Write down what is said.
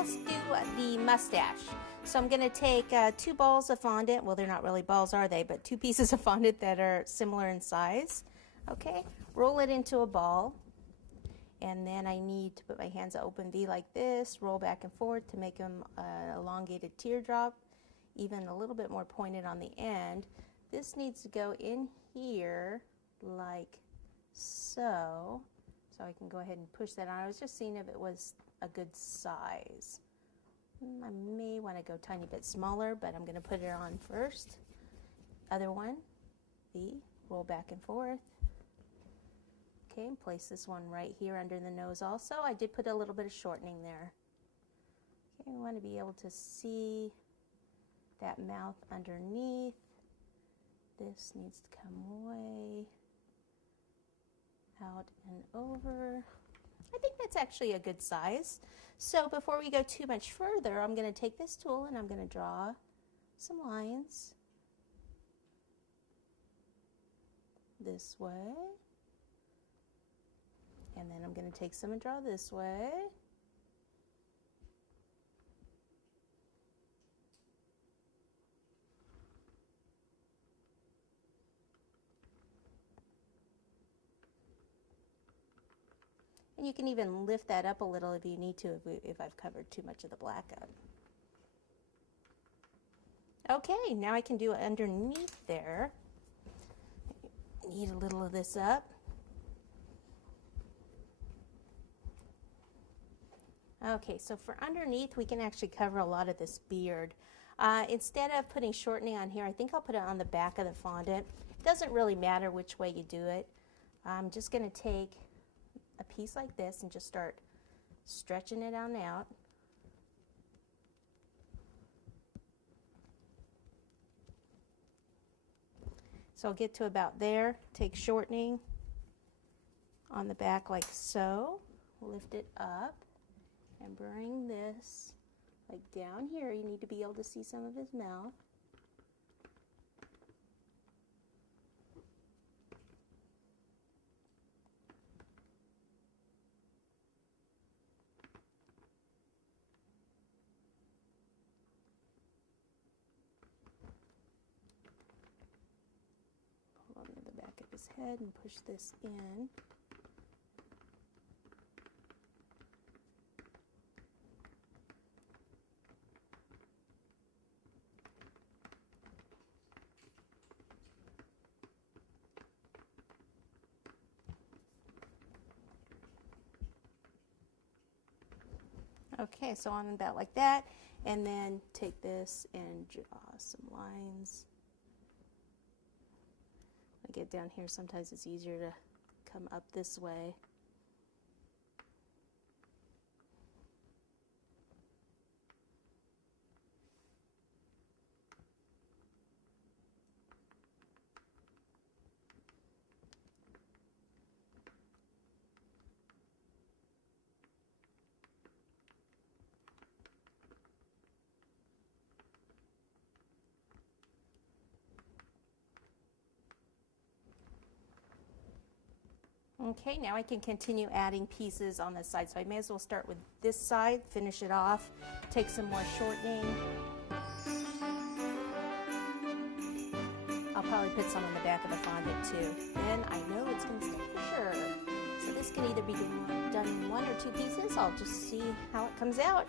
let's do the mustache. So I'm going to take 2 balls of fondant. Well, they're not really balls, are they? But 2 pieces of fondant that are similar in size. Okay, roll it into a ball. And then I need to put my hands at open V like this, roll back and forth to make them an elongated teardrop, even a little bit more pointed on the end. This needs to go in here like so. So I can go ahead and push that on. I was just seeing if it was a good size. I may want to go a tiny bit smaller, but I'm going to put it on first. Other one, V, roll back and forth. Okay, and place this one right here under the nose also. I did put a little bit of shortening there. Okay, we want to be able to see that mouth underneath. This needs to come way out and over. I think that's actually a good size. So before we go too much further, I'm going to take this tool and I'm going to draw some lines this way. And then I'm going to take some and draw this way. And you can even lift that up a little if you need to, if I've covered too much of the black up. Okay, now I can do it underneath there. Need a little of this up. Okay, so for underneath, we can actually cover a lot of this beard. Instead of putting shortening on here, I think I'll put it on the back of the fondant. It doesn't really matter which way you do it. I'm just going to take a piece like this and just start stretching it on out. So I'll get to about there, take shortening on the back like so, lift it up. And bring this like down here. You need to be able to see some of his mouth. Pull onto the back of his head and push this in. Okay, so on about like that, and then take this and draw some lines. When I get down here, sometimes it's easier to come up this way. Okay, now I can continue adding pieces on this side. So I may as well start with this side, finish it off, take some more shortening. I'll probably put some on the back of the fondant too. Then I know it's going to stick for sure. So this can either be done in 1 or 2 pieces. I'll just see how it comes out.